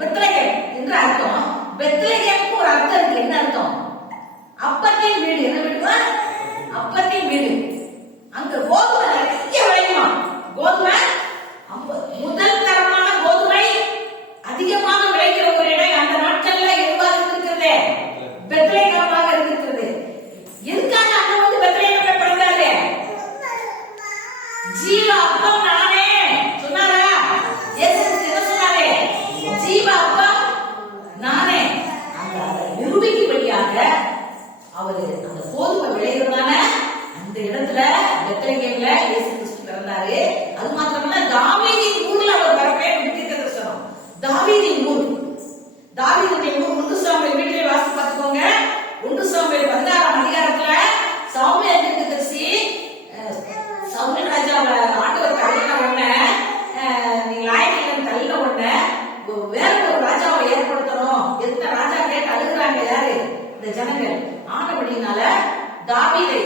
Bethlehem என்று அர்த்தம். பெத்லகேமுக்கு ஒரு அர்த்தம் இருக்கு. என்ன அர்த்தம்? அப்பத்தின் வீடு. என்ன வீடுமா? அப்பத்தின் வீடு. அங்க கோதுமை நிறைய விளையுமா. கோதுமை முதல் தரமான கோதுமை அதிகமாக விளைகிற ஒரு இடம் அந்த நாட்கள்ல எவ்வாறு இருக்கிறது? பெத்லகேமாக இருக்கிறது. எதுக்காக அங்க வந்து பெத்லகேம் படுறாரு? ஜீவ அப்பம் நானே சொன்னாரா? இயேசு என்ன சொன்னாரு? ஜீவ அப்பம் நானே. அந்த நிரூபிக்கும்படியாக அவரு அந்த கோதுமை விளைகிறதான அந்த இடத்துல பெத்லகேம்ல இயேசு கிறிஸ்து பிறந்தாரு. அது மாத்திரமல்ல, தாவீதின் ஊர்ல அவர் பிறப்பேன் தரிசனம். தாவீதின் ஊர், தாவீதுடைய ஊர் 1 சாமுவேல் வீட்டிலே வாசி பார்த்துக்கோங்க. 1 சாமுவேல் 16ஆம் அதிகாரத்துல சாமுவேல் தீர்க்கதரிசி சவுல் ராஜாவை ஆண்டவர் தள்ளின உடனே, நீங்க லாயக்கில் தள்ளின உடனே வேற ஒரு ராஜாவை ஏற்படுத்தணும். எத்தனை ராஜா கேட்டு அழுகுறாங்க. யாரு? இந்த ஜனங்கள். ஆனபடினால தாவீதை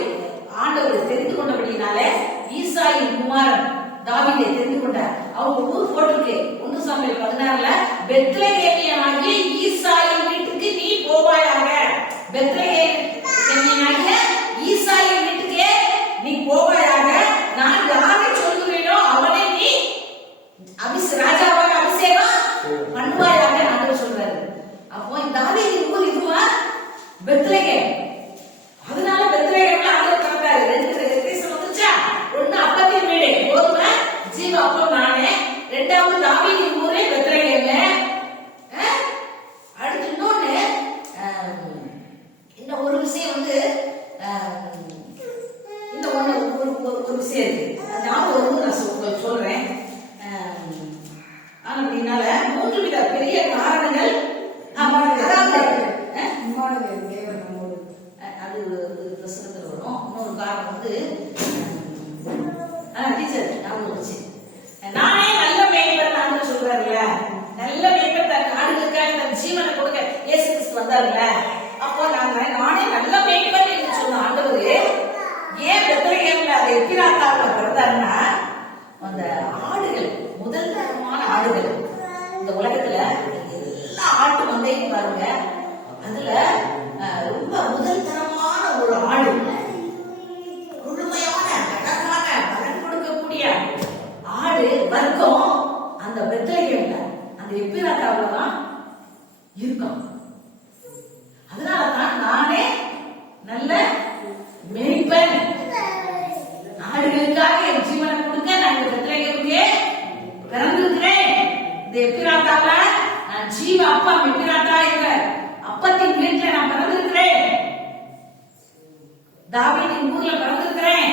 ஆண்டவர் தெரிந்து கொண்டபடினால ஈசாயின் குமாரன் தாவீதை தெரிந்து கொண்டார். அவங்க ஊர் போட்டிருக்கு 1 சாமுவேல் 16ல, பெத்லகேமியனாகிய ஈசாயின் வீட்டுக்கு நீ போவாயாக. பெத்லகேமியனாகிய ஈசாயின் வீட்டுக்கு நீ போவாயாக. நான் யாரை சொல்கிறேனோ அவனை நீ ராஜாவாக அபிஷேகம் பண்ணுவாயாக ஆண்டவர் சொல்றாரு. அப்போ தாவீதின் ஊர் இதுவா? பெத்லகேம். அதனால பெத்லகேம்ல ஆண்டவர் பிறந்தாரு. 2 வித்தியாசம் வந்துச்சா? ஒண்ணு அப்பத்தின் வீடு கோதுமை, ஜீவ அப்பம் நானே. 2வது தாவீதின் ஊரே பெத்லகேம். அடுத்து இன்னொன்னு ஒரு விஷயம் வந்து இந்த ஒரு விஷயம் இருக்கு. நான் சொல்றேன். அப்படின்னால 3 வித பெரிய காரணங்கள் அது பிரசனத்தில் வரும். இன்னொரு காரணம் வந்து டீச்சர் ஞாபகம் வச்சு, நானே நல்ல மேய்ப்பர் சொல்றாருல்ல. நல்ல மேய்ப்பர் தன் ஆடுகளுக்காக தன் ஜீவனை கொடுக்க இயேசு கிறிஸ்து வந்தாருல்ல. அப்போ நானே நல்ல மேய்ப்பர் என்று சொன்ன ஆண்டவர் ஏன் பெத்லகேம்ல அதை எப்பிராத்தாவுல பிறந்தாருன்னா, அந்த ஆடுகள் முதல் தரமான ஆடுகள் இந்த உலகத்துல எல்லா ஆட்டு மந்தையும் பாருங்க, அதுல ரொம்ப முதல் தரமான ஒரு ஆடு, முழுமையான அழகான பலன் கொடுக்கக்கூடிய ஆடு வர்க்கம் அந்த பெத்லகேம்ல அந்த எப்பிராத்தாவுல தான் இருக்கும். அதனாலதான் நானே நல்ல மேய்ப்பன், ஆடுகளுக்காக என் ஜீவனை கொடுக்க நான் இந்த பெத்லகேமுக்கே பிறந்திருக்கிறேன். இந்த எப்பிராத்தாவுல நான் ஜீவ அப்பம் எப்பிராத்தா என்ற அப்பத்தின் வீட்டில நான் பிறந்திருக்கிறேன். தாவீதின் ஊர்ல பிறந்திருக்கிறேன்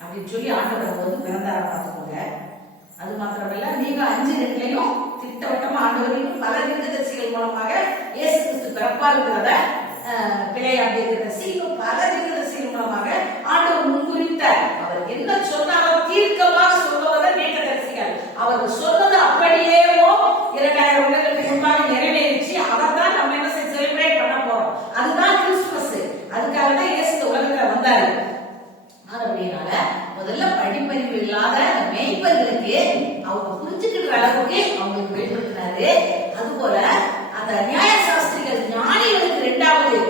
அப்படின்னு சொல்லி ஆண்டவர் வந்து பிறந்தார பார்த்துக்கோங்க. அது மாத்திரமல்ல, நீங்க 5:2 திட்டவட்டமா ஆண்டவரையும் பல தீர்க்கதரிசிகள் மூலமாக இயேசு கிறிஸ்து பிறப்பாருங்கிறத பிழையாம் தீர்க்கதரிசி இன்னும் பல தீர்க்கதரிசிகள் மூலமாக ஆண்டவர் முன்குறித்த அவர் என்ன சொன்னாரோ தீர்க்கமாக சொல்லுவதை தீர்க்கதரிசிகள் அவர் சொன்னது அப்படியேவோ 2000 வருடங்களுக்கு முன்பாக நிறைவேறிச்சு. அதான் நம்ம என்ன செலிப்ரேட் பண்ண போறோம். அதுதான் கிறிஸ்துமஸ். அதுக்காக தான் இயேசு உலகத்துல வந்தாரு. அப்படினால முதல்ல படிப்பறிவு இல்லாத மேய்ப்பர்களுக்கு அவங்க புரிஞ்சுக்கிற அளவுக்கு அவங்களுக்கு வெளிப்படுத்தினாரு. அதுபோல அந்த நியாய சாஸ்திரிகள் ஞானிகளுக்கு 2வது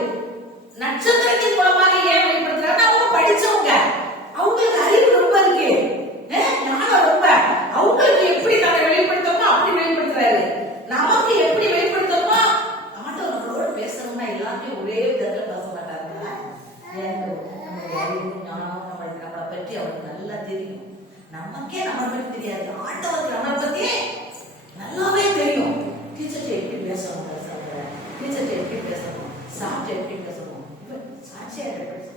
நட்சத்திரத்தின் மூலமாக ஏன் வெளிப்படுத்துறாங்க? அவங்க படிச்சவங்க, அவங்களுக்கு அறிவு ரொம்ப இருக்கு, ஞானம் ரொம்ப. அவங்களுக்கு எப்படி தன்னை வெளிப்படுத்தணுமோ அப்படி வெளிப்படுத்துறாரு. நமக்கு எப்படி வெளிப்படுத்தணுமோ ஆண்டவர் நம்மளோட பேசணும்னா எல்லாத்தையும் ஒரே விதத்துல பேச மாட்டாருங்க. நம்மளுடைய அறிவு ஞானம் நம்மளை பற்றி அவருக்கு நல்லா தெரியும். நமக்கே நம்மளை பற்றி தெரியாது, ஆண்டவருக்கு நம்மளை பத்தி நல்லாவே தெரியும். டீச்சர்கிட்ட எப்படி பேசணும், டீச்சர்கிட்ட எப்படி பேசணும், சாப்பிட்டு எப்படி பேசணும், சாட்சியா எப்படி பேசணும்,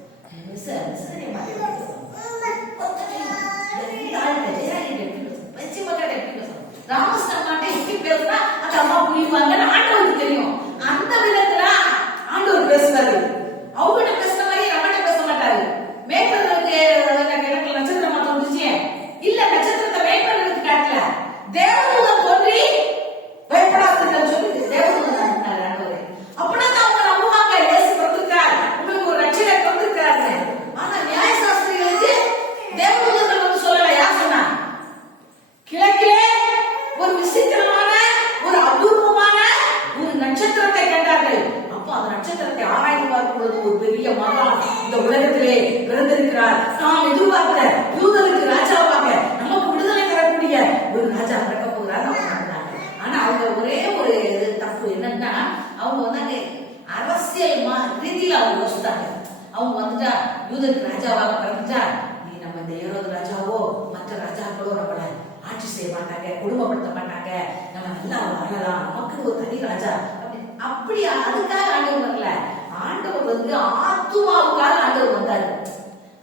ராமஸ்தான்மாட்ட எப்படி பேசுனா அந்த அம்மா புரியுவாங்கன்னு ஆண்டவருக்கு தெரியும். அந்த விதத்துல ஆண்டவர் பேசுறாரு. அவங்ககிட்ட பேசுற மாதிரி நம்மகிட்ட பேச மாட்டாரு. மேற்பர்களுக்கு எனக்கு நட்சத்திரம் மாத்த வந்துச்சு இல்ல, நட்சத்திரத்தை மேற்பர்களுக்கு காட்டல, தேவதூதன் தோன்றி பயப்படாதீர்கள் சொல்லி தேவதூதன் அனுப்பினார் ஆண்டவர். அப்படின்னா அவங்க நம்புவாங்க, இயேசு பிறந்திருக்கார், உங்களுக்கு ஒரு ரட்சகர் பிறந்திருக்காரு. ஆனா நியாய சாஸ்திரிகளுக்கு பெத்லகேமிலே பிறந்திருக்கிறார். நாம் எதிர்பார்த்த யூதருக்கு ராஜாவாக நமக்கு விடுதலை தரக்கூடிய ஒரு ராஜா பிறக்க போகிறார். ஆனா அவங்க ஒரே ஒரு தப்பு என்னன்னா, அவங்க வந்து அரசியல் ரீதியில அவங்க யோசித்தாங்க. அவங்க வந்துட்டா யூதருக்கு ராஜாவாக பிறந்துட்டா நீ நம்ம இந்த ஏரோது ராஜாவோ மற்ற ராஜாக்களோ நம்மள ஆட்சி செய்ய மாட்டாங்க, குடும்பப்படுத்த மாட்டாங்க, நம்ம நல்லா வாழலாம், நமக்கு ஒரு தனி ராஜா அப்படி. அதுக்காக ஆண்டவர் வரல. ஆண்டவர் வந்து ஆத்துமாவுக்காக ஆண்டவர் வந்தாரு.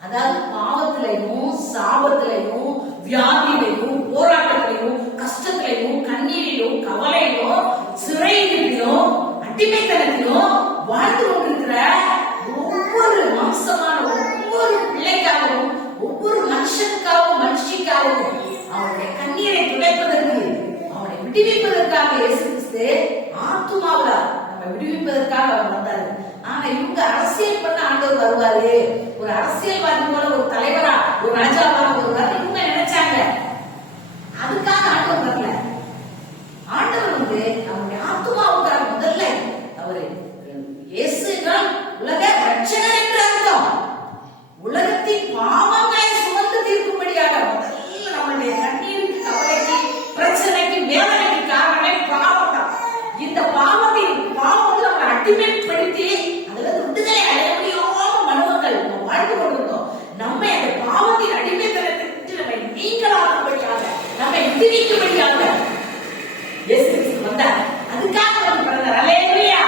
அதாவது பாவத்திலையும் சாபத்திலையும் வியாதியிலையும் போராட்டத்திலையும் கஷ்டத்திலையும் கண்ணீரிலும் கவலையிலும் சிறையிலும் அடிமைத்தனத்திலும் வாழ்ந்து கொண்டிருக்கிற ஒவ்வொரு மாம்சமான ஒவ்வொரு பிள்ளைக்காகவும் ஒவ்வொரு மனுஷனுக்காகவும் மனுஷிக்காகவும் அவனுடைய கண்ணீரை துடைப்பதற்கு அவனை விடுவிப்பதற்காக இயேசு கிறிஸ்து ஆத்துமாவில நம்ம விடுவிப்பதற்காக அவர் வந்தாரு. ஆனா இவங்க அரசியல் பண்ண ஆண்டவர் வருவாரு, ஒரு அரசியல்வாதி போல ஒரு தலைவரா ஒரு ராஜாவா வருவாரு இவங்க நினைச்சாங்க. அதுக்காக ஆண்டவர் வரல. ஆண்டவர் வந்து நம்முடைய ஆத்துமாவுக்காக முதல்ல அவரு இயேசுதான் உலக ரட்சகர் என்று அர்த்தம். உலகத்தின் பாவங்களை சுமந்து தீர்க்கும்படியாக முதல்ல நம்முடைய கண்ணீருக்கு கவலைக்கு பிரச்சனைக்கு வேதனைக்கு காரணமே பாவம் தான். இந்த பாவம் நம்மளை அடிமைப்படுத்தி அதுல விடுதலை அடைய முடியாம மனுமக்கள் நம்ம வாழ்ந்து கொண்டிருந்தோம். நம்ம அந்த பாவத்தின் அடிமைத்தனத்திற்கு நம்மை நீங்களாகும்படியாக நம்மை விடுவிக்கும்படியாக இயேசு கிறிஸ்து வந்தார். அதுக்காக நம்ம பிறந்தார். அல்லேலூயா,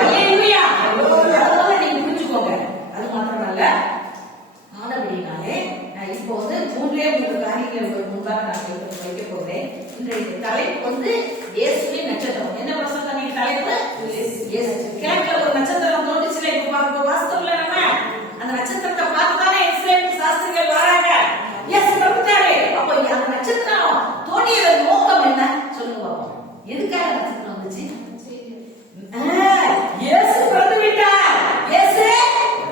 அல்லேலூயா. அதனால நீங்க புரிஞ்சுக்கோங்க. அது மாத்திரமல்ல, ஆனபடினாலே இப்போ வந்து மூன்றே காரியங்களை முன்பாக நான் வைக்க போகிறேன். இன்றைய தலைப்பு வந்து இயேசுவின் நட்சத்திரம். என்ன பிரசங்கம் நீங்க தலைப்பு? கிழக்குல ஒரு நட்சத்திரம் தோன்றுச்சுல, இப்ப வாஸ்தவத்துல நம்ம அந்த நட்சத்திரத்தை பார்த்துதானே இஸ்ரேல் சாஸ்திரிகள் வராங்க. இயேசு பிறந்தாரு. அப்போ அந்த நட்சத்திரம் தோன்றியதன் நோக்கம் என்ன சொல்லுங்க பாப்போம். எதுக்காக நட்சத்திரம் வந்துச்சு? இயேசு பிறந்து விட்டார், இயேசு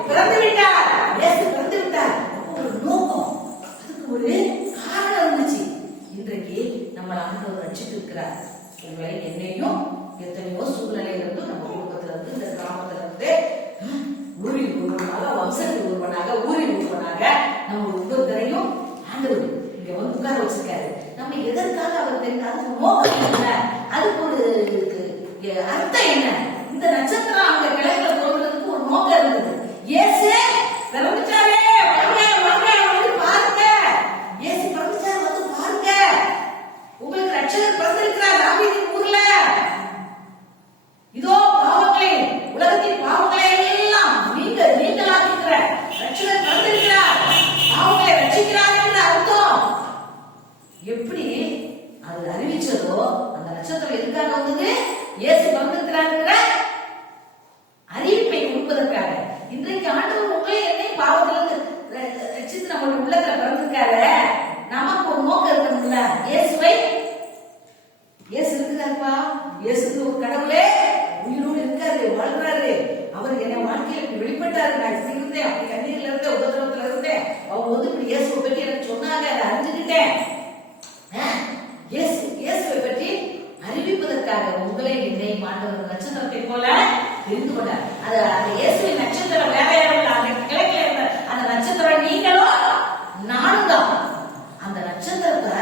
பிறந்து விட்டார், இயேசு பிறந்து விட்டார். ஒரு நோக்கம், அதுக்கு ஒரு காரணம் இருந்துச்சு. இன்றைக்கு நம்மளை ஆண்டவர் ரட்சித்து இருக்கிறார். உங்களை என்னையும் எத்தனையோ சூழ்நிலையில இருந்து நம்ம குடும்பத்துல இருந்து இந்த கிராமத்துல இருந்து ஊரில் ஒருவனாக வம்சத்தில் ஒருவனாக ஊரில் ஒருவனாக நம்ம ஒவ்வொருத்தரையும் ஆண்டவர் இங்க வந்து உட்கார வச்சிருக்காரு. நம்ம எதற்காக அவர் தெரிந்த அதுக்கு நோக்கம் என்ன, அதுக்கு ஒரு அர்த்தம் என்ன? இந்த நட்சத்திரம் அங்க கிழக்குல தோன்றதுக்கு ஒரு நோக்கம் இருந்தது. இயேசு பிறந்துட்டாரே, வாங்க வாங்க வந்து பாருங்க, இயேசு பிறந்துட்டாரு வந்து பாருங்க, உங்களுக்கு ரட்சகர் பிறந்திருக்கிறார் தாவீதின் ஊர்ல. இதோ பாவங்களை உலகத்தின் பாவங்களை எல்லாம் நீங்களாக்குகிற ரட்சகர் பிறந்திருக்கிறார், பாவங்களை ரட்சிக்கிறார் என்ற அர்த்தம். எப்படி அது அறிவிச்சதோ அந்த நட்சத்திரம் எதுக்காக வந்தது? இயேசு பிறந்திருக்கிறார் அறிவிப்பை கொடுப்பதற்காக. இன்றைக்கு ஆண்டவர் உங்களை என்னை பாவத்திலிருந்து ரட்சித்து நம்மளுடைய உள்ளத்துல பிறந்திருக்காரு. நமக்கு ஒரு நோக்கம் இருக்கணும்ல. இயேசு இருக்கிறாருப்பா, இயேசு ஒரு கடவுளே உயிரோடு இருக்காரு, வாழ்றாரு. அவர் என்ன வாழ்க்கையில வெளிப்பட்டாரு. நான் இப்படி இருந்தேன், அப்படி கண்ணீர்ல இருந்தேன், உபதிரவத்துல இருந்தேன். அவங்க வந்து இப்படி இயேசுவை பற்றி எனக்கு சொன்னாங்க, அதை அறிஞ்சுக்கிட்டேன். இயேசுவை பற்றி அறிவிப்பதற்காக உங்களை என்னை ஆண்டவர் நட்சத்திரத்தை போல தெரிந்து கொண்டார். அது அந்த இயேசுவின் நட்சத்திரம் வேற யாரும் அந்த கிழக்கில் இருந்த அந்த நட்சத்திரம் நீங்களும் நானும் தான். அந்த நட்சத்திரத்தை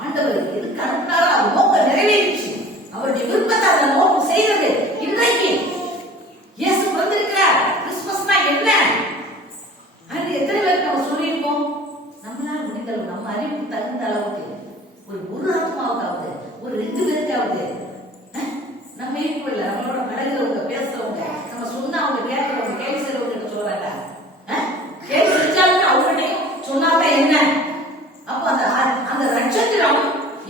ஆண்டவர் எதுக்கு அனுப்பினாரோ அது நோக்கம் நிறைவேறிச்சு. அவருடைய விருப்பத்தை அந்த நோக்கம் செய்தது. இன்றைக்கு இயேசு பிறந்திருக்கிறார். கிறிஸ்துமஸ்னா என்ன? எத்தனை பேருக்கு நம்ம சொல்லியிருக்கோம்? நம்மளால முடிந்த அளவு, நம்ம அறிவுக்கு தகுந்த அளவுக்கு ஒரு ஆத்மாவுக்காவது ஒரு 2 பேருக்காவது நம்ம இருக்கல, நம்மளோட பழகிறவங்க பேசுறவங்க நம்ம சொன்னா அவங்க கேட்கறவங்க கேள்வி செய்றவங்க சொல்றாங்க. கேள்வி செஞ்சாலும் அவங்களையும் சொன்னாங்க என்ன? அப்ப அந்த நட்சத்திரம்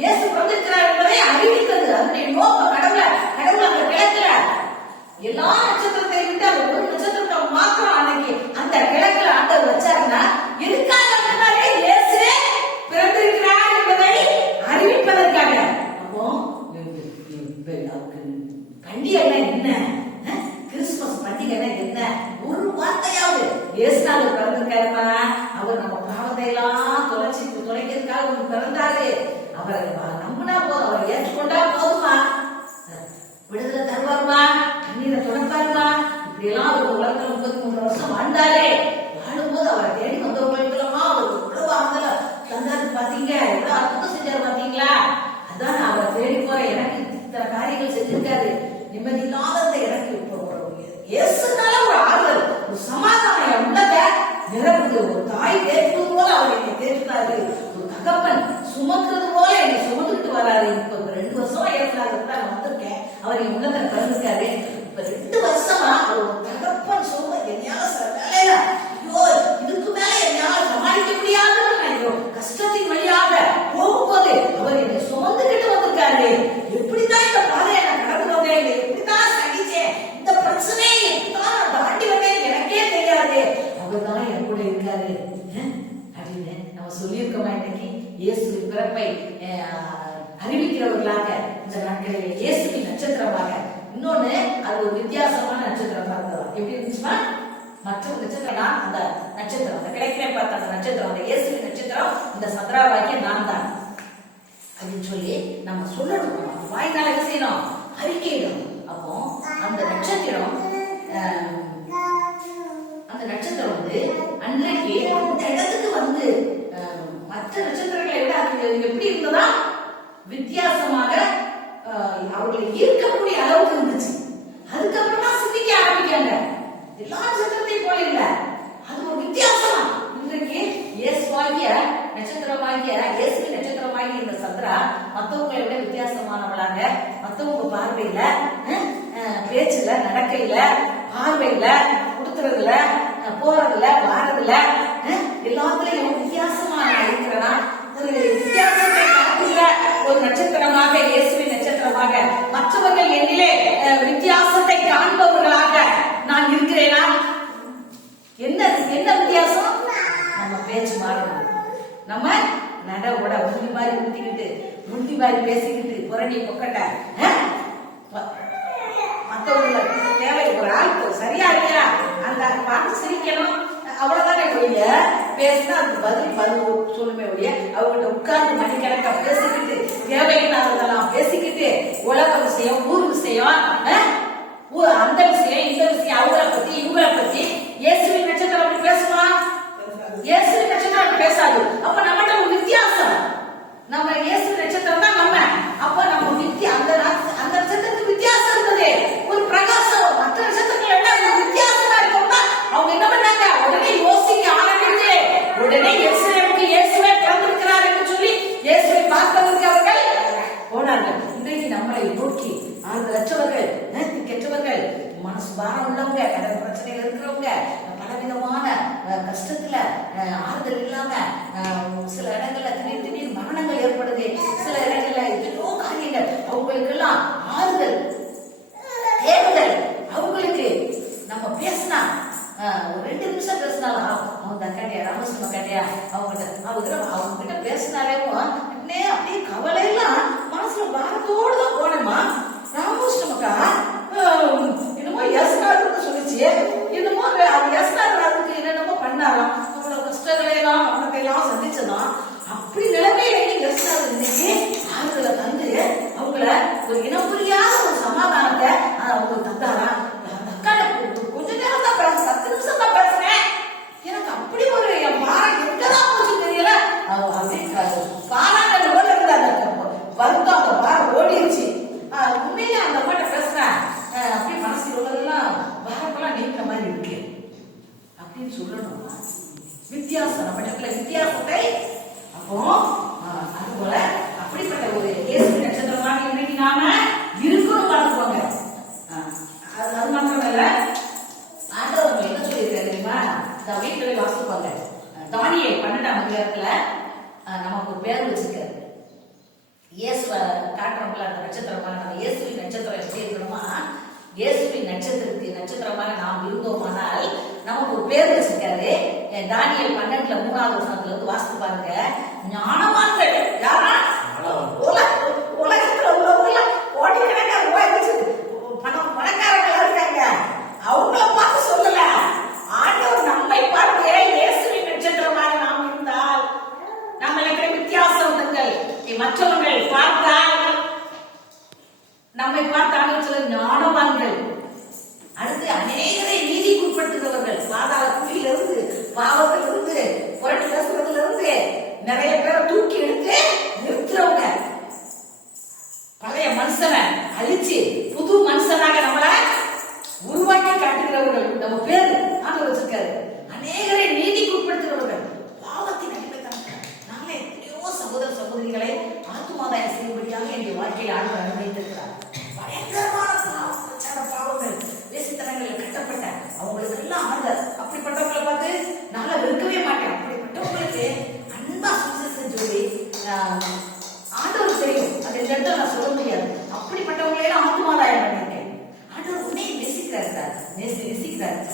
இயேசு பிறந்திருக்கிறார் என்பதை அறிவித்தது. அதனுடைய நோக்கம் கடவுள அங்க கிழக்குல எல்லா நட்சத்திரத்தை விட்டு அந்த ஒரு நட்சத்திரத்தை மாத்திரம் அன்னைக்கு அந்த கிழக்குல ஆண்டவர் வச்சாருன்னா எதுக்காக இயேசு பிறந்திருக்கிறார் என்பதை அறிவிப்பதற்காக. அப்போ பண்டிகைனா என்ன, கிறிஸ்துமஸ் பண்டிகைனா என்ன, ஒரு வார்த்தையாவது இயேசுநாதர் பிறந்திருக்காருன்னா அவர் நம்ம பாவத்தை எல்லாம் தொலைக்கிறதுக்காக பிறந்தாரு. அவரை நம்பினா போதும், அவரை ஏற்றுக்கொண்டா போதுமா, விடுதலை தருவாருமா, கண்ணீரை துடைப்பாருமா. இப்படி எல்லாம் ஒரு உலகத்துல 33 வருஷம் வாழ்ந்தாரே, வாழும் நிம்மதி இல்லாத எனக்கு இயேசுனால ஒரு ஆறுதல், ஒரு சமாதானம் உள்ளத நிரப்புது. ஒரு தாய் தேற்றுவது போல அவர் என்னை தேற்றினாரு, ஒரு தகப்பன் சுமக்கிறது போல என்னை சுமந்துட்டு வராரு. இப்ப 2 வருஷமா ஏற்கனவே நான் வந்திருக்கேன், அவர் என் உள்ளத்தை கலந்துருக்காரு. இப்ப 2 வருஷமா ஒரு தகப்பன் சும என்னால சில வேலையில ஐயோ இதுக்கு மேல என்னால சமாளிக்க முடியாது, கஷ்டத்தின் வழியாக போகும்போது அவர் என்னை சுமந்துகிட்டு வந்திருக்காரு. எப்படிதான் இந்த பாதையை நான் கடந்து வந்தேன், எப்படிதான் சகிச்சேன், இந்த பிரச்சனையை எப்படிதான் நான் தாண்டி வந்தேன் எனக்கே தெரியாது, அவர்தான் என் கூட இருக்காரு அப்படின்னு நம்ம சொல்லியிருக்கோமா? இன்னைக்கு இயேசுவின் பிறப்பை அறிவிக்கிறவர்களாக இந்த நாட்களில் இயேசுவின் நட்சத்திரமாக. இன்னொன்னு அது ஒரு வித்தியாசமான நட்சத்திரமா இருந்தது. எப்படி இருந்துச்சுன்னா மற்ற நட்சத்திரம் அந்த நட்சத்திரம், அந்த கிடைக்கிறேன் பார்த்த அந்த நட்சத்திரம், அந்த இயேசுவின் நட்சத்திரம் இந்த சந்திராவாகிய நான் தான் அப்படின்னு சொல்லி நம்ம சொல்லணும். வாய்நாள் என்ன செய்யணும்? அறிக்கையிடும். அப்போ அந்த நட்சத்திரம் வந்து அன்றைக்கு அந்த இடத்துக்கு வந்து மற்ற நட்சத்திரங்களை விட அது எப்படி இருந்ததா வித்தியாசமாக அவர்களை ஈர்க்கக்கூடிய அளவுக்கு இருந்துச்சு. அதுக்கப்புறமா சிந்திக்க ஆரம்பிக்காங்க. எல்லா நட்சத்திரத்தையும் போல இல்ல, அது ஒரு வித்தியாசம். இன்றைக்கு இயேசுவாகிய நட்சத்திரமாகிய இயேசுவின் நட்சத்திரமாகிய இந்த சந்திரா மற்றவங்களை விட வித்தியாசமானவளாக, மற்றவங்க பார்வையில, பேச்சுல, நடக்கையில, பார்வையில, கொடுத்துறதுல, போறதுல, வாரதுல எல்லாத்துலயும் வித்தியாசமா இருக்கிறனா ஒரு வித்தியாசத்தை காட்டுகிற ஒரு நட்சத்திரமாக இயேசுவின் நட்சத்திரமாக மற்றவர்கள் என்னிலே வித்தியாசத்தை காண்பவர்களாக நான் இருக்கிறேனா? என்ன வித்தியாசம்? நம்ம பேச்சு மாறணும், நம்ம நட உட முந்தி மாதிரி ஊத்திக்கிட்டு முந்தி மாதிரி பேசிக்கிட்டு புரண்டி பொக்கட்ட மற்றவங்க தேவை ஒரு ஆளுக்கு சரியா இல்லையா அந்த பார்த்து சிரிக்கணும், அவ்வளவுதானே ஒழிய பேசினா அதுக்கு பதில் சொல்லுமே ஒழிய அவங்ககிட்ட உட்கார்ந்து மணிக்கணக்கா பேசிக்கிட்டு தேவையில்லாததெல்லாம் பேசிக்கிட்டு உலக விஷயம், ஊர் விஷயம், அந்த விஷயம், இந்த விஷயம், அவங்கள பத்தி இவங்களை பத்தி இயேசுவின் நட்சத்திரம் அப்படி பேசுமா? இயேசுவின் நட்சத்திரம் அப்படி பேசாது. அப்ப நம்மகிட்ட ஒரு வித்தியாசம், நம்ம இயேசு நட்சத்திரம் தான் நம்ம. அப்ப நம்ம அந்த நட்சத்திரத்துக்கு வித்தியாசம் இருந்தது, ஒரு பிரகாசம். மற்ற நட்சத்திரங்களை விட ஒரு வித்தியாசமா இருக்கோம்னா அவங்க என்ன பண்ணாங்க? உடனே யோசிக்க ஆரம்பிச்சு உடனே இயேசுவே பிறந்திருக்கிறார் என்று சொல்லி இயேசுவை பார்ப்பதற்கு அவர்கள் போனார்கள். இன்றைக்கு நம்மளை நோக்கி 6 லட்சவர்கள், கெட்டவர்கள், மனசு பாரம் உள்ளவங்க, கடன் பிரச்சனைகள் இருக்கிறவங்க, பலவிதமான கஷ்டத்துல ஆறுதல் இல்லாம சில இடங்கள்ல திடீர் மரணங்கள் ஏற்படுது, சில இடங்கள்ல எத்தனையோ காரியங்கள், அவங்களுக்கு எல்லாம் ஆறுதல் தேடுதல். அவங்களுக்கு நம்ம பேசினா ஒரு 2 நிமிஷம் பேசினாலும் அவங்க தக்காண்டியா ராமகிருஷ்ண கண்டியா அவங்க கிட்ட பேசினாலே அப்படியே கவலையெல்லாம் மனசுல பாரத்தோடுதான் போனேமா. ராமகிருஷ்ணமக்கா என்னமோ யஸ்னாருன்னு சொல்லிச்சு, என்னமோ யஸ்னாருக்கு என்னென்னமோ பண்ணாராம், அவ்வளவு கஷ்டங்களை எல்லாம் மரணத்தை எல்லாம் சந்திச்சதான். அப்படி நிலைமையில யஸ்னார் இன்னைக்கு ஆறுதலை தந்து அவங்கள ஒரு இனம் புரியாத ஒரு சமாதானத்தை அவங்க தந்தாரா. கொஞ்ச நேரம் தான் பேச, 10 நிமிஷம் தான் பேசுறேன், எனக்கு அப்படி ஒரு பாரம் எங்கதான் போச்சு தெரியல. பாராட்ட ஓட இருந்த அந்த வருத்தம், அந்த பாரம் ஓடிடுச்சு. உண்மையில அந்த அம்மாட்ட பேசுறேன், அப்படியே மனசு உள்ளதெல்லாம் பாரப்பெல்லாம் நீக்கிற மாதிரி இருக்கு அப்படின்னு சொல்லணும். வித்தியாசம், நம்ம இடத்துல வித்தியாசத்தை. அப்போ அதுபோல அப்படிப்பட்ட ஒரு இயேசு நட்சத்திரமாக இன்னைக்கு நாம இருக்கணும் பார்த்துக்கோங்க. அது மாத்திரமல்ல, ஆண்டவர் என்ன சொல்லியிருக்காரு தெரியுமா? வீட்டுல வாசிப்பாங்க, தானியேல் 12ஆம் அதிகாரத்துல நமக்கு ஒரு பேர் வச்சிருக்காரு. இயேசுவை காட்டுறோம்ல அந்த நட்சத்திரமாக நம்ம இயேசுவின் நட்சத்திரம் எப்படி இருக்கணுமா? இயேசுவின் நட்சத்திரமாக நாம் இருந்தோமானால் நமக்கு ஒரு பேர் வச்சிருக்காரு. தானியேல் 12 3ஆவது வசனத்துல இருந்து வாசித்து பாருங்க. ஞானவான்கள் யாரா? உலகத்துல உள்ள கோடிக்கணக்கான ரூபாய் வச்சு பணக்காரங்களா இருக்காங்க, அவங்கள பார்த்து சொல்லல, ஆண்டவர் நம்மை பார்த்து இயேசுவின் நட்சத்திரமாக நாம் இருந்தால் நம்மளுக்கு வித்தியாசம் மற்றவர்கள் பார்த்தால் நம்மை பார்த்தாங்க சில ஞானவான்கள். அடுத்து அநேகரை நீதிக்குட்படுத்துகிறவர்கள், பாதாள குழியிலிருந்து, பாவத்திலிருந்து, புரட்டு பேசுறதுல இருந்து நிறைய பேரை தூக்கி எடுத்து நிறுத்துறவங்க. பழைய மனுஷனை அழிச்சு புது மனுஷனா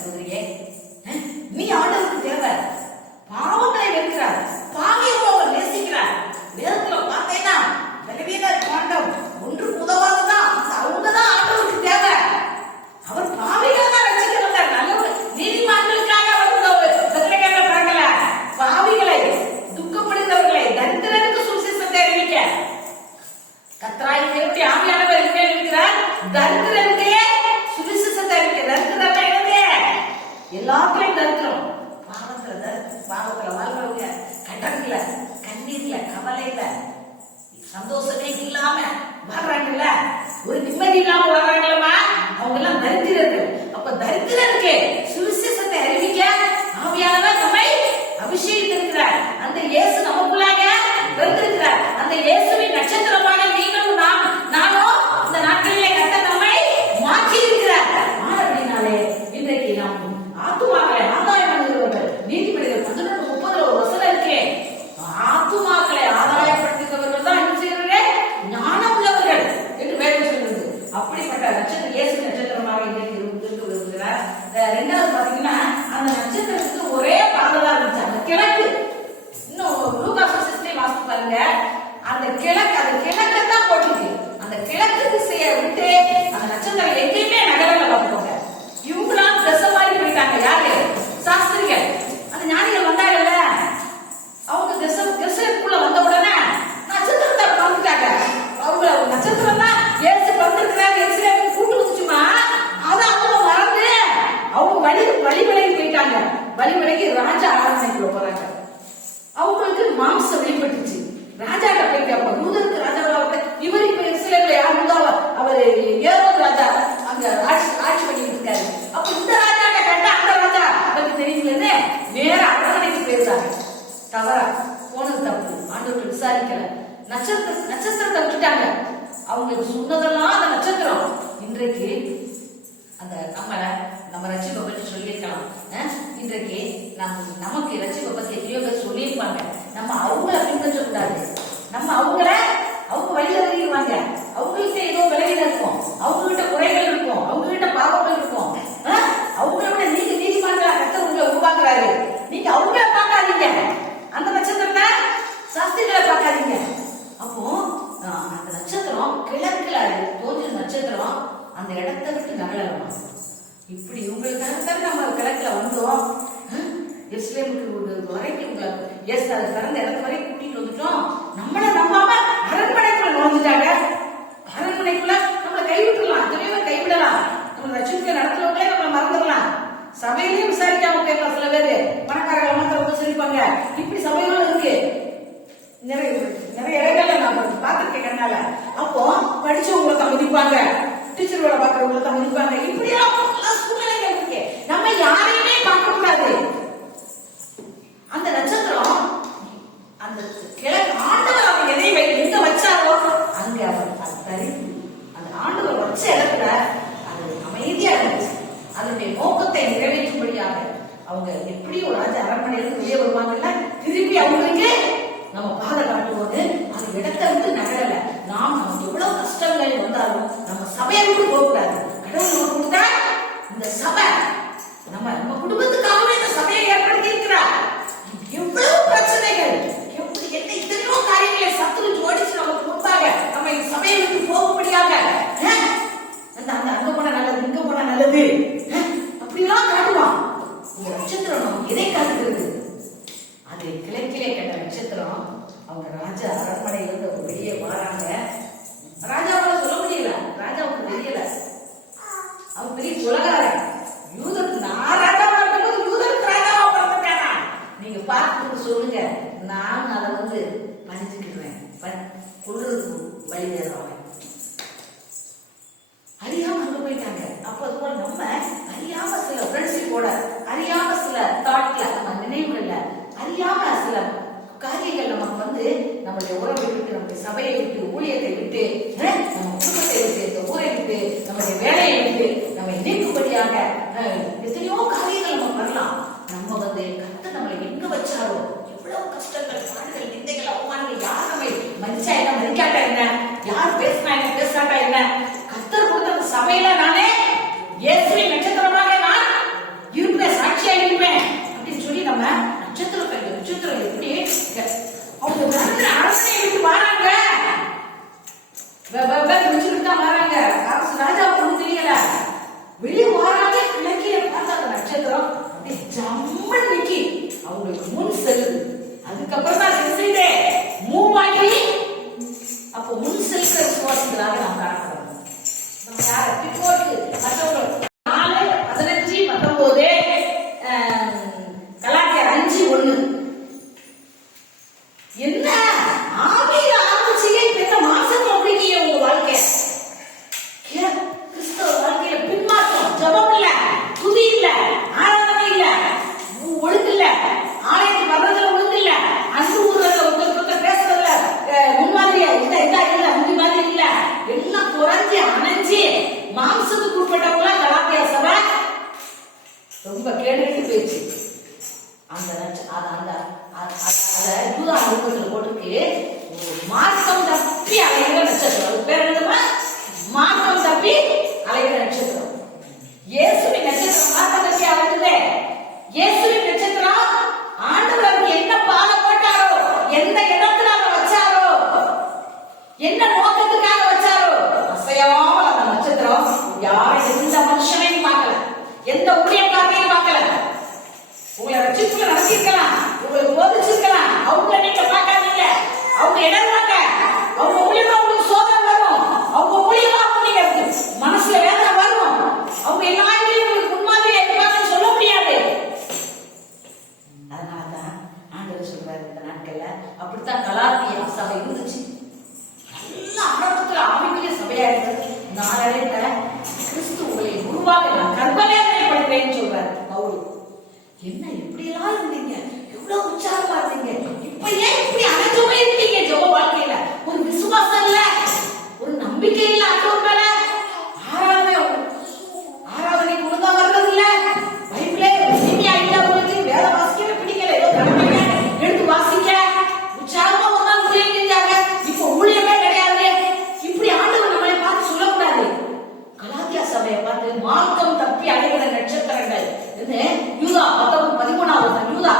சகோதரியே. நீ ஆண்டவருக்கு தேவை. பாவங்களை வெறுக்கிறார், பாவியவும் அவர் நேசிக்கிறார். வேதத்துல பார்த்தேன்னா பலவீனர் காண்டம் ஒன்று உதவாதுதான், அவங்கதான் ஆண்டவருக்கு தேவை. அவர் பாவிகளை தான் ரசிக்க வந்தார். நல்ல நீதிமான்களுக்காக அவர் பத்திரிகைகளை பிறக்கல. பாவிகளை, துக்கப்படுகிறவர்களை, தரித்திரனுக்கு சுவிசேஷத்தை அறிவிக்க கர்த்தராகிய தேவனுடைய ஆவியானவர் என்மேல் இருக்கிறார். தரித்திரனுக்கு சுவிசேஷத்தை அறிவிக்க. தரித்திரத்தை என்னது? எல்லாத்துலயும் தரித்திரம். பாவத்துல வாழ்றவங்க, கடன்ல, கண்ணீர்ல, கவலையில, சந்தோஷமே இல்லாம வாழ்றாங்கல்ல, ஒரு நிம்மதி இல்லாம வாழ்றாங்களா, அவங்க எல்லாம் தரித்திரர்கள். அப்ப தரித்திரருக்கு சுவிசேஷத்தை அறிவிக்க ஆவியானவர் நம்மை அபிஷேகித்திருக்கிறார். அந்த இயேசு நமக்குள்ளாக வந்திருக்கிறார். அந்த இயேசுவின் நட்சத்திரமாக நீங்களும் நானும் இந்த நாட்களிலே கர்த்தர் நம்மை மாற்றி இருக்கிறார். அப்படினாலே இன்றைக்கு நாம் ஆத்துமாக்களை ஆதாயம் பண்ணுகிறவர்கள். நீதிமொழிகள் 11:30 ஒரு வசனம் இருக்கு. ஆத்துமாக்களை ஆதாயப்படுத்துகிறவர்கள் தான் என்ன செய்கிறார்கள்? ஞானம் உள்ளவர்கள் என்று வேதம் சொல்லுது. அப்படிப்பட்ட நட்சத்திரம் இயேசு நட்சத்திரமாக இன்றைக்கு இருக்க விரும்புகிறார். ரெண்டாவது பாத்தீங்கன்னா, அந்த நட்சத்திரத்துக்கு ஒரே பாதலா இருந்துச்சு, அந்த கிழக்கு. இன்னும் லூக்கா சுவிசேஷத்தை வாசித்து பாருங்க. அந்த கிழக்கத்தான் போட்டிருக்கு. அந்த கிழக்கு திசையை விட்டு அந்த நட்சத்திரம் எங்கேயுமே நகரல. பார்த்துக்கோங்க, இவங்களாம் திசைமாறி போயிட்டாங்க. யாரு? சாஸ்திரிகள். அந்த ஞானிகள் வந்தாங்கல்ல, அவங்க திசைக்குள்ள வந்த உடனே நட்சத்திரத்தை பார்த்துட்டாங்க. அவங்க நட்சத்திரம் தான் ஏசு பந்திருக்கிறாங்க, எருசலேமுக்கு கூட்டு வந்துச்சுமா, அதை அவங்க மறந்து அவங்க வழி விலகி போயிட்டாங்க. வழி விலகி ராஜா ஆராதனைக்குள்ள போறாங்க. அவங்களுக்கு மாம்சம் வெளிப்பட்டுச்சு. ராஜாட்ட போய் கேட்பாங்க, யூதருக்கு ராஜாவாக இவர் இப்ப எருசலேம்ல யார் இருந்தாலும் அவர் ஏரோது ராஜா அங்க ஆட்சி பண்ணிட்டு இருக்காரு. அப்ப இந்த ராஜாட்ட கேட்டா அந்த ராஜா அவருக்கு தெரியலன்னு நேர அரண்மனைக்கு போயிருந்தாங்க. தவறா போனது தப்பு. ஆண்டவர்கள் விசாரிக்கல. நட்சத்திரத்தை விட்டுட்டாங்க. அவங்களுக்கு சொன்னதெல்லாம் அந்த நட்சத்திரம். இன்றைக்கு அந்த நம்ம ரட்சிப்பை பற்றி சொல்லியிருக்கலாம். இன்றைக்கு நமக்கு ரட்சிப்பை பற்றி எத்தனையோ பேர் சொல்லியிருப்பாங்க. நம்ம அவங்கள பின்பற்ற கூடாது. நம்ம அவங்க வழியில வருவாங்க. அவங்ககிட்ட ஏதோ விலகில இருக்கும், அவங்ககிட்ட குறைகள் இருக்கும், அவங்ககிட்ட பாவங்கள் இருக்கும். அவங்களோட நீங்க நீதிமன்ற கர்த்தர் உங்களை உருவாக்குறாரு. நீங்க அவங்கள பார்க்காதீங்க, அந்த நட்சத்திரத்தை சாஸ்திரிகளை பார்க்காதீங்க. அப்போ அந்த நட்சத்திரம் கிழக்குல தோன்றிய நட்சத்திரம் அந்த இடத்தை விட்டு நகலமா. இப்படி உங்களுக்காக நம்ம கிழக்குல வந்தோம். எருசலேமுக்கு வரைக்கும் அது பிறந்த இடத்து வரைக்கும் கூட்டிட்டு வந்துட்டோம். நம்மள நம்பாம அரண்மனைக்குள்ள நுழைஞ்சிட்டாங்க. அரண்மனைக்குள்ள நம்மளை கைவிட்டுலாம், துணைவை கைவிடலாம். நம்ம ரட்சிப்புல நடத்துறவங்களே நம்மளை மறந்துடலாம். சபையிலேயே விசாரிக்காம போயிடலாம். சில பேரு பணக்காரர்கள் மாத்திரம் சொல்லிப்பாங்க. இப்படி சபைகளும் இருக்கு. நிறைய இடங்கள்ல நான் பார்த்திருக்கேன் கண்ணால. அப்போ படிச்சவங்களை தான் மதிப்பாங்க, டீச்சர் வேலை பார்க்கறவங்களை தான் மதிப்பாங்க. இப்படியெல்லாம் சூழ்நிலைகள் இருக்கு. நம்ம யாரையுமே பார்க்க கூடாது. அந்த நட்சத்திரம் அந்த கிழக்கு ஆண்டவர் அவர் எதை எங்க வச்சாரோ அங்க அவர் தரித்து அந்த ஆண்டவர் வச்ச இடத்துல அது அமைதியா இருந்துச்சு. அதனுடைய நோக்கத்தை நிறைவேற்றும்படியாக அவங்க எப்படி ஒரு ராஜா அரண்மனையிலிருந்து வெளியே வருவாங்கல்ல, திருப்பி அவங்களுக்கு நம்ம பாதை காட்டுவோது அந்த இடத்தை விட்டு நகரல. நமக்கு எவ்வளவு கஷ்டங்கள் வந்தாலும் நம்ம சபையை விட்டு போகக்கூடாது. கடவுள் நம்ம கொடுத்தா இந்த சபை நம்ம குடும்பத்துக்காகவே இந்த சபையை ஏற்படுத்தி இருக்கிறார். எவ்வளவு பிரச்சனைகள், என்ன இத்தனையோ காரியங்களை சத்துரு ஜோடிச்சு நமக்கு முன்பாக நம்ம இந்த சபையை விட்டு போகும்படியாக அங்க போன நல்லது, இங்க போன நல்லது அப்படிலாம் காட்டுவான். இந்த நட்சத்திரம் நமக்கு எதை காட்டுகிறது? அது கிழக்கிலே கண்ட நட்சத்திரம். அவங்க ராஜா அரண்மனையிலிருந்து அவங்க வெளியே வராங்க. ராஜாவால சொல்ல முடியல, ராஜாவுக்கு தெரியல. அவன் பெரிய உலகாரன். யூதருக்கு நான் ராஜாவா இருக்கும்போது யூதருக்கு ராஜாவா பிறந்துட்டானா? நீங்க பார்த்து சொல்லுங்க, நான் அதை மன்னிச்சுக்கிறேன். கொள்றதுக்கு வழி தேடுவாங்க. அறியாம அங்க போயிட்டாங்க. அப்ப அது போல நம்ம அறியாம சில ஃப்ரெண்ட்ஷிப்போட, அறியாம சில தாட்ல, நம்ம நினைவுகள்ல அறியாம சில காரியங்கள் நமக்கு நம்மளுடைய உறவை விட்டு, நம்முடைய சபையை விட்டு, ஊழியத்தை விட்டு, நம்ம குடும்பத்தை விட்டு, ஊரை விட்டு, நம்முடைய வேலையை விட்டு நம்ம நீக்கும்படியாக எத்தனையோ காரியங்கள் நம்ம வரலாம். நம்ம கர்த்தர் நம்மளை எங்க வச்சாரோ எவ்வளவு கஷ்டங்கள், பாடுகள், நிந்தைகள், அவமானங்கள், யார் நம்மை மதிச்சா என்ன, மதிக்காட்டா என்ன, யார் பேசினா என்ன, பேசாட்டா என்ன, கர்த்தர் கொடுத்த அந்த சபையில நானே இயேசுவின் நட்சத்திரமாக நான் முடிச்சுட்டு தான் வராங்க. ராஜா ஒண்ணு தெரியல. வெளியே வராங்க, கிழக்கில பார்த்தா அந்த நட்சத்திரம் அப்படியே ஜம்மன் நிக்கி அவங்களுக்கு முன் செல்லுது. அதுக்கப்புறம் தான் என்ன செய்தே மூவ் ஆகி அப்போ முன் செல்கிற விசுவாசங்களாக நாம் காணப்படுறோம். நம்ம யார பிற்போக்கு மற்றவங்க 4:15-19 கலாத்தியர் 5:1 என்ன ஆவியில ஆரம்பிச்சீங்க, இப்ப என்ன மாசம் அப்படிங்க உங்க வாழ்க்கை? கிறிஸ்தவ வாழ்க்கையில பின்மாற்றம், ஜபம் இல்ல, துதி இல்ல, ஆராதனை இல்ல, ஒழுங்கு இல்ல, ஆலயத்துக்கு வர்றதுல ஒழுங்கு இல்ல, அன்பு ஊர்றதுல ஒருத்தர் பேசுறதுல முன்மாதிரியா இல்ல, இல்ல முந்தி மாதிரி இல்ல, எல்லாம் குறைஞ்சி அணைஞ்சி மாம்சத்துக்கு உட்பட்டவங்களா கலாத்தியா சபை ரொம்ப கேடுகட்டு போயிடுச்சு. யூதா அனுபவத்தில் போட்டிருக்கு மார்க்கம் தப்பி அலைகிற நட்சத்திரம். அது பேர் என்னதுமா? மார்க்கம் தப்பி அலைகிற நட்சத்திரம். இயேசுவின் நட்சத்திரம் மார்க்கம் தப்பி அலைந்தது. இயேசுவின் நட்சத்திரம் ஆண்டவருக்கு என்ன பாதை போட்டாரோ, எந்த இடத்துல அதை வச்சாரோ, என்ன நோக்கத்துக்காக வச்சாரோ அசையாமல் அந்த நட்சத்திரம் யாரும் எந்த மனுஷனையும் பார்க்கல, எந்த ஊழியக்காரனையும் பார்க்கல. உங்களை ரட்சிப்புல நடத்திருக்கலாம், உங்களுக்கு போதிச்சிருக்கலாம், அவங்க நீங்க பார்க்காதீங்க. அவங்க இடர்வாங்க, அவங்க மூலியமா உங்களுக்கு சோதனை வரும், அவங்க மூலியமா நீங்க மனசுல வேதனை வரும், அவங்க எல்லாருமே உங்களுக்கு முன்மாதிரியா இருப்பாங்கன்னு சொல்ல முடியாது. அதனாலதான் ஆண்டவர் சொல்றாரு இந்த நாட்கள்ல அப்படித்தான் கலாத்திய சபை இருந்துச்சு. நல்ல ஆரம்பத்துல ஆவிக்குரிய சபையா இருந்தது. நாளடைவுல கிறிஸ்து உங்களை உருவாக நான் கர்ப்பவேதனைப்படுகிறேன்னு சொல்றாரு பவுல். என்ன இப்படி எல்லாம் இருந்தீங்க, எவ்வளவு உற்சாகமா இருந்தீங்க, இப்ப ஏன் இப்படி அனைத்துமே இருக்கீங்க? ஜெப வாழ்க்கையில ஒரு விசுவாசம் இல்ல, ஒரு நம்பிக்கை இல்ல, ஆண்டவர் மேல ஆராதனைக்கு ஒழுங்கா வர்றது இல்ல, பைபிளே இனிமையா இல்ல, உங்களுக்கு வேத வாசிக்கவே பிடிக்கல, ஏதோ கடமையா எடுத்து வாசிக்க உற்சாகமா ஒரு நாள் ஊழியம் செஞ்சாங்க, இப்ப ஊழியமே கிடையாது. இப்படி ஆண்டவர் நம்மளை பார்த்து சொல்லக்கூடாது. கலாத்தியா சபையை பார்த்து மார்க்கம் தப்பி அடைகிற நட்சத்திரங்கள் யூதா 13வது யூதா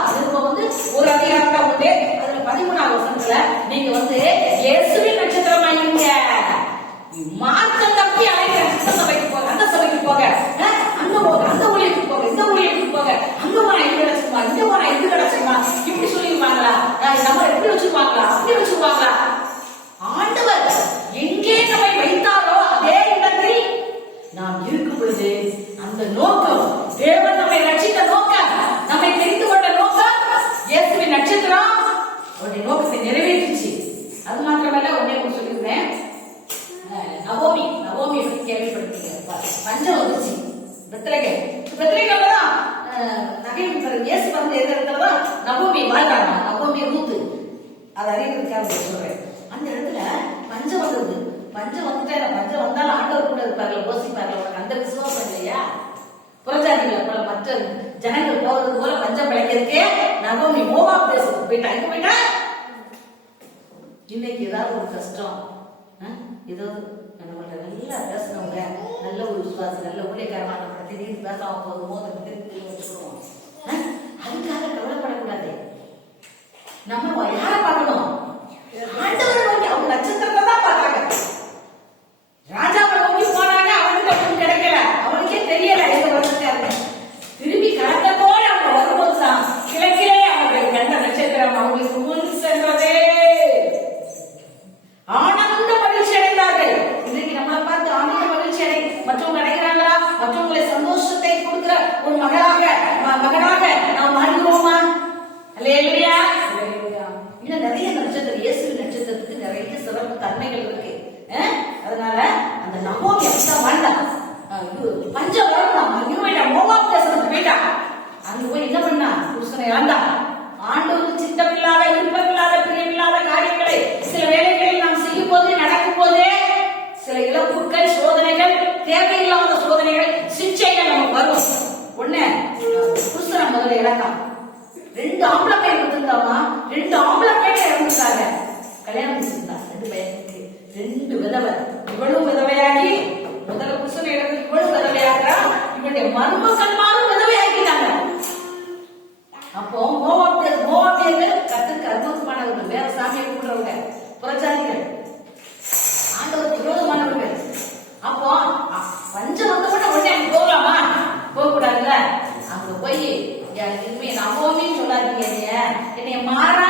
ஒரு அதிகாரத்தை உண்டு. அதுல 13வது வசனத்துல நீங்க இயேசுவின் நட்சத்திரமா இருங்க, மார்க்கம் தப்பி அடைகிற சபைக்கு போக, அந்த சபைக்கு போக, அங்க போக, அந்த ஊழியத்துக்கு போக, இந்த ஊழியத்துக்கு போக, அங்க போனா இது கிடைச்சுமா, இங்க போனா இது கிடைச்சுமா, இப்படி சொல்லிருப்பாங்களா? நம்ம எப்படி வச்சிருப்பாங்களா? அப்படி வச்சிருப்பாங்களா? ஆண்டவர் எங்கே நம்மை வைத்தாரோ அதே இடத்தில் நாம் இருக்கும் பொழுது அந்த நோக்கம், தேவன் நம்மை ரட்சித்த நோக்கம், நம்மை தெரிந்து கொண்ட நோக்கம், இயேசுவின் நட்சத்திரம் அவருடைய நோக்கத்தை நிறைவேற்றிச்சு. அது மாத்திரமல்ல, உடனே சொல்லியிருந்தேன், நவோமி பற்றி கேள்விப்படுத்தீங்க. பஞ்சம் வந்துச்சு பெத்லகேம்தான் நகையும் இயேசு எது இடத்துல நவோமி வாழ்றாங்க. நவோமி ரூத்து, அதை அறிவிக்கிறதுக்காக சொல்றேன். அந்த இடத்துல பஞ்சம் வந்தது. பஞ்சம் வந்தாலும் ஆண்டவர் கூட இருப்பார்கள், யோசிப்பார்கள். அந்த விசுவாசம் இல்லையா? புறஜாதிகளை மற்ற ஜனங்கள் போறது போல பஞ்சம் பிழைக்கிறதுக்கே நவோமி மோவாப் தேசத்துக்கு போயிட்டா. எங்க போயிட்டா? இன்னைக்கு ஏதாவது ஒரு கஷ்டம், ஏதோ நம்மள்ட்ட நல்லா பேசுறவங்க, நல்ல ஒரு விசுவாசம், நல்ல ஊழியக்காரமான திடீர்னு பேசாம போதுமோ வச்சுக்கிறோம். அதுக்காக கவலைப்படக்கூடாது. நம்ம யாரை பார்க்கணும்? ஆண்டவர் நோக்கி. அவங்க நட்சத்திரத்தை தான் பார்த்தாங்க. ராஜாவை நோக்கி போனாங்க, அவனுக்கு ஒன்றும் கிடைக்கல, அவனுக்கே தெரியல எங்க வந்துட்டாரு. திரும்பி கடந்ததோடு அவங்க வரும்போதுதான் கிழக்கிலே அவர்கள் கண்ட நட்சத்திரம் அவங்களுக்கு முன் சென்றதே. ஆனந்த மகிழ்ச்சி அடைந்தார்கள். இன்றைக்கு நம்மளை பார்த்து ஆனந்த மகிழ்ச்சி மற்றவங்க அடைகிறாங்களா? மற்றவங்களை சந்தோஷத்தை கொடுக்கிற ஒரு மகனாக நாம் மாறுகிறோமா? அல்லேலூயா. இன்னும் நிறைய நட்சத்திரம், இயேசுவின் நட்சத்திரத்துக்கு நிறைய சிறப்பு தன்மைகள் இருக்கு. அதனால அந்த நவோமி அப்படிதான் வாழ்ந்தான். பஞ்சம் வரணும், மோவாப் தேசத்துக்கு போயிட்டா. அங்க போய் என்ன பண்ணா? புருஷனை இழந்தான். ஆண்டவருக்கு சித்தமில்லாத, விருப்பமில்லாத, பிரியமில்லாத காரியங்களை சில வேலைகளில் நாம் செய்யும் போது, நடக்கும் போதே சில இழப்புகள், சோதனைகள், தேவையில்லாத சோதனைகள், சிக்ஷைகள் நமக்கு வரும். ஒண்ணு புருஷனை முதல்ல இழந்தான். 2 ஆம்பளை பையன் கொடுத்திருந்தாமா, 2 ஆம்பளை பையன் இறந்துட்டாங்க. கல்யாணம் முடிச்சிருந்தா 2 பையனுக்கு, 2 விதவை. இவளும் விதவையாகி, முதல்ல புருஷனை இழந்து இவளும் விதவையாகிறா, இவனுடைய மருமக்கன்மாரும் விதவையாக்கிட்டாங்க. அப்போ மோவாபியர்கள் கத்துக்கு அற்புதமானவர்கள், வேற சாமியை கூடுறவங்க, புறஜாதிகள், ஆண்டவருக்கு என்னை மாறா